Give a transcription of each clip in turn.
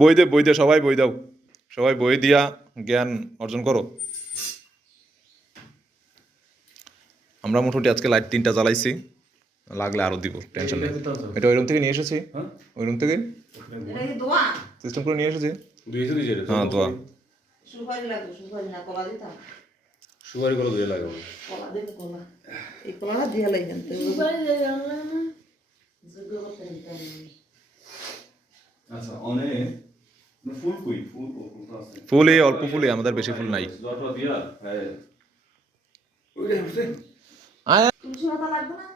বই দে বই দে সবাই বই দাও। সবাই বই দিয়া জ্ঞান অর্জন করো। আমরা মোটামুটি আজকে লাইট তিনটা জ্বালাইছি লাগলে আরও দিব টেনশন নেই। এটা ওই রুম থেকে নিয়ে এসেছি। ওই রুম থেকে? দোয়া? সিস্টেম করে নিয়ে এসেছি। হ্যাঁ দোয়া। সুপারি লাগবে সুপারি না কলা সুপারি দিয়ে লাগাবো। কলা দেবে কলা। এই কলাটা দিয়ে লাগবেন তো। যোগ্য করতে আচ্ছা অনে ফুল কই? ফুল আছে। ফুলই অল্প ফুলে আমাদের বেশি ফুল নাই। যত দিয়া হ্যাঁ। তুলসী পাতা লাগবে না?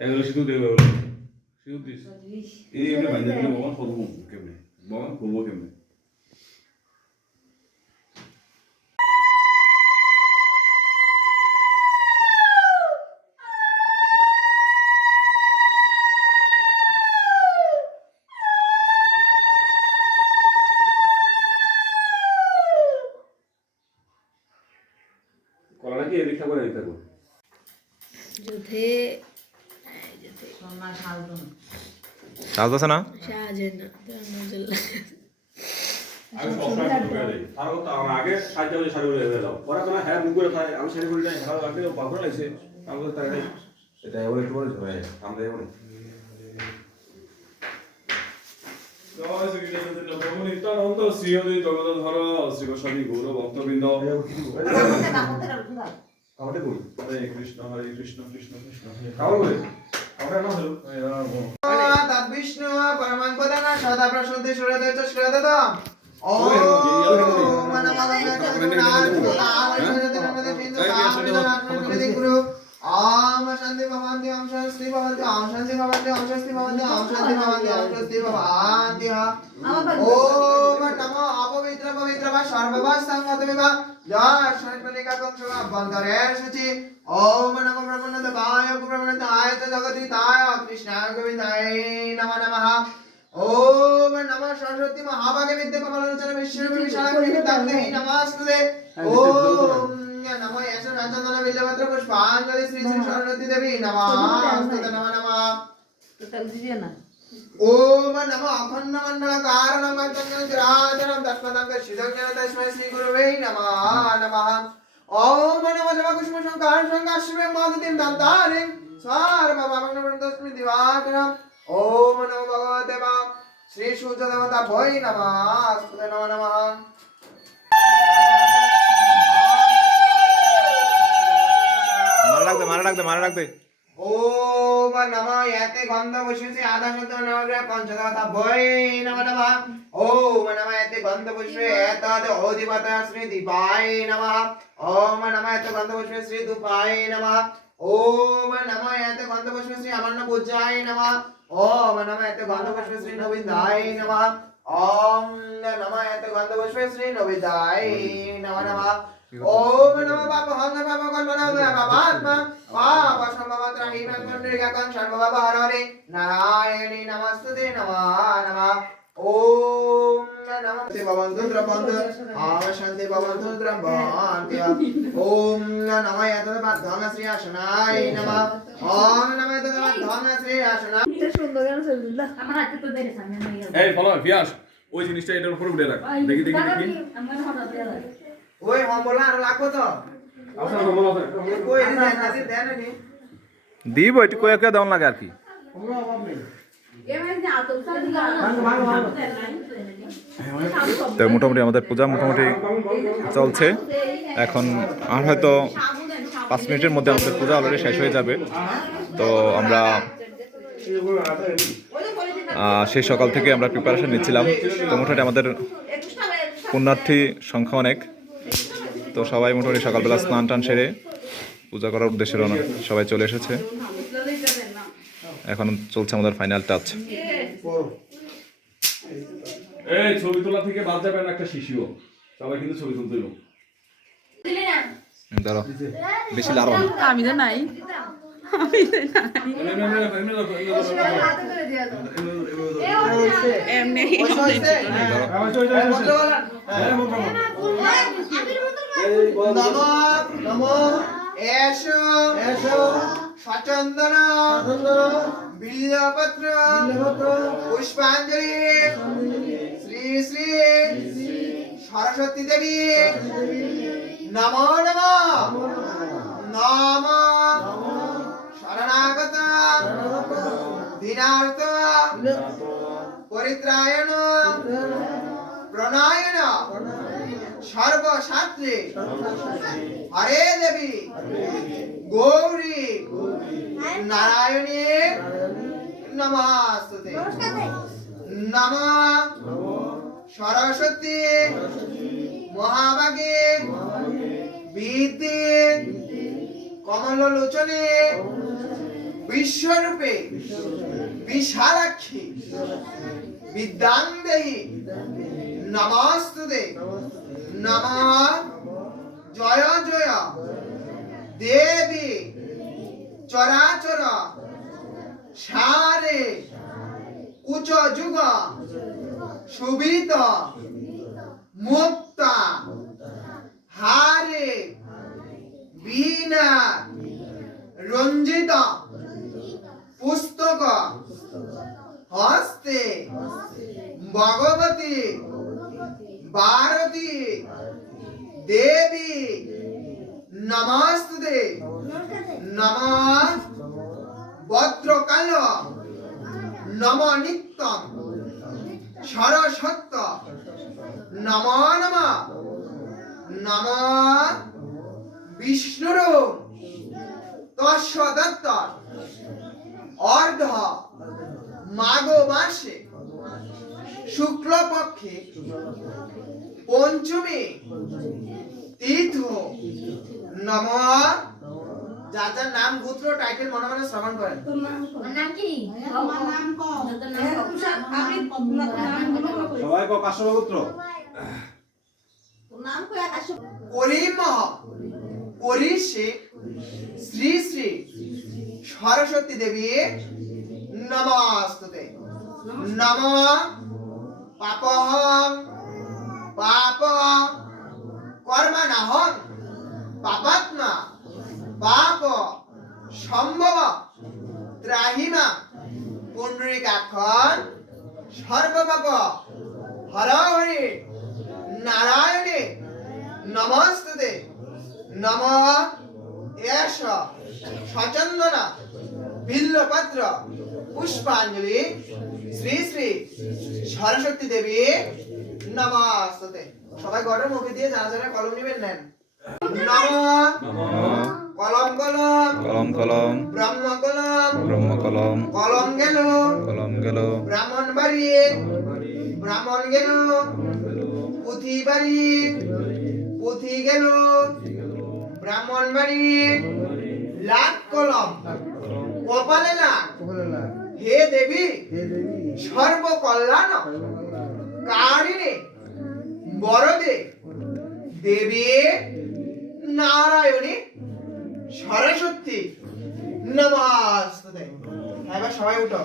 এগুলো শুধু দেবে শুধু দিস। এই এমনি বাইন্দা দিলে বাবা করব কেমনে? বাবা করব কেমনে? কলাটা কি এদিকটা করে এদিকটা করে যুদ্ধে শালদন আছে না? আমি সবসময় আমার আগে সাজা বলে শাড়ি বলে দাও ওরা কোনো হ্যাঁ মুখ করে খায় আমি শাড়ি বলে যাই ভালো লাগে ও পাগল লাগছে। আমি বলে তাই নাই এটা এবারে একটু বলে হ্যাঁ আমরা এবারে নিত্যানন্দ শ্রী হরি জগদধর শ্রী গোস্বামী গৌর ভক্তবৃন্দ কাউটে কই হরে কৃষ্ণ হরে কৃষ্ণ কৃষ্ণ কৃষ্ণ কাউটে কই কাউটে না হলো তদ্বিষ্ণু পরমাং পদান সদা প্রসন্তি সুরদে চ সুরদে দম ও মনমগং গুরু ওম ভবন্তি ওম শান্তি ভবন্তি ওম শান্তি ভবন্তি ওম শান্তি ভবন্তি ওম শান্তি ভবন্তি ওম নমো অপবিত্র পবিত্র বা সর্ববা সংগত বিবা জয় সর্বনিকা কংস বন্দরে শুচি ওম নমো ব্রহ্মণত বায় ব্রহ্মণত আয় চ জগদ্ধিতায় কৃষ্ণায় গোবিন্দায় নমঃ নমঃ। ওম নমঃ সরস্বতী মহাভাগে నమో యశ రంజన విల్లవత్ర పుష్పాంజలి శ్రీ శ్రీ नमः దేవి నమస్తే नमः నమ ఓం నమ అఖండ మండల కారణం చందన చిరాజనం తత్పదంగ శిరజ్ఞాన తస్మై శ్రీ గురువే నమ నమ ఓం నమ నమ కుష్మ శంకర శంకర్శ్వే রাখতে, মারা রাখতে মারা রাখতে। ওম নমঃ ইয়াতে গন্ধ পুষ্পে আধা শত নবগ্রহ শ্রী দীপায় নমঃ ওম নমঃ ইয়াতে গন্ধ পুষ্পে গন্ধ পুষ্পে শ্রী আমান্ন পূজায় নমঃ। ओम नमः यते गंध पुष्पे श्री नविन्दाय नमः नमः ओम नमः बाप हंस बाप कल्पना बाबात्मा पाप संभवत्र हिमं पुण्डरीकं सर्वभाव हरे नारायणी नमस्ते नमः नमः ओम नमस्ते भवन्तु द्रवन्तु आव शान्ति भवन्तु द्रवन्ति ओम नमः यतः धन श्री आसनाय नमः ओम नमः यतः धन श्री आसनाय সুন্দর গান চলছিল আমার হাতে তো দেরে সামনে নিয়ে গেল এই ফলো ফিয়াস ওই জিনিসটা এটার উপরে উঠে রাখ দেখি দেখি দেখি আমার হঠাৎ দেয়া ওই আর লাগবো তো। না দিব একটু কয়ে লাগে আর কি। তো মোটামুটি আমাদের পূজা মোটামুটি চলছে। এখন আর হয়তো পাঁচ মিনিটের মধ্যে আমাদের পূজা অলরেডি শেষ হয়ে যাবে। তো আমরা সেই সকাল থেকে আমরা প্রিপারেশন নিচ্ছিলাম। তো মোটামুটি আমাদের পুণ্যার্থী সংখ্যা অনেক। তো সবাই মোটামুটি সকালবেলা স্নান টান সেরে পূজা করার উদ্দেশ্যে রওনা সবাই চলে এসেছে এখন চলছে আমাদের ফাইনাল টাচ এই ছবি তোলা থেকে বাদ যাবে একটা শিশুও সবাই কিন্তু ছবি তুলতে হবে ধরো বেশি না। আমি তো নাই এমনি নমো নমো। এসো এসো। সচন্দন বিল্লপত্র পুষ্পাঞ্জলি। শ্রী শ্রী সরস্বতী দেবী। নমো নমো। নমো শরণাগত। দীনার্থ পরিত্রায়ণ। প্রণয়ন। সর্বশাস্ত্রী। হরে দেবী। গৌরী। নারায়ণী। নমস্তুতে নম সরস্বতী। মহাভাগে। বিদ্যে কমললোচনে। বিশ্বরূপে। বিশালাক্ষী। বিদ্যাং দেহি নমস্তুতে। নম জয় জয় দেবী চরাচর সারে উচ্চ যুগ সুবিত মুক্তা হারে বীণা রঞ্জিত পুস্তক হস্তে ভগবতী ভারতী দেবী নমস্তে নম ভদ্রকাল নম নিত্যম সরস্বত্য নম নম নম বিষ্ণুর তস্বদত্ত অর্ধ মাঘ মাসে শুক্লপক্ষে পঞ্চমী। তীর্থ। নম। যার যার নাম গোত্র টাইটেল মনে মনে শ্রবণ করেন। সবাই ক কাশ্যপপুত্র করিমহ করিষে শ্রী শ্রী সরস্বতী দেবী নমস্তুতে নম। পাপহং পাপ কর্মণহং পাপাত্মা পাপ সম্ভব ত্রাহিমা পুণ্ডরিকাক্ষণ, সর্বপাপ হর হরি নারায়ণে, নমস্তুতে। নম এষ সচন্দন বিল্লপত্র, পুষ্পাঞ্জলি, শ্রী শ্রী সরস্বতী দেবী সবাই গড়ের মুখে দিয়ে যারা যারা কলম নেবেন নেন। নম কলম কলম। কলম কলম। ব্রহ্ম কলম। ব্রহ্ম কলম। কলম গেল। কলম গেল। ব্রাহ্মণ বাড়ি। ব্রাহ্মণ গেল। পুঁথি বাড়ি। পুঁথি গেল। ব্রাহ্মণ বাড়ি। লাখ কলম। কপালে লাখ। হে দেবী সর্বকল্যাণ। কারিণী বরদে দেবী নারায়ণী সরস্বতী নমাস্তে। এবার সবাই উঠো।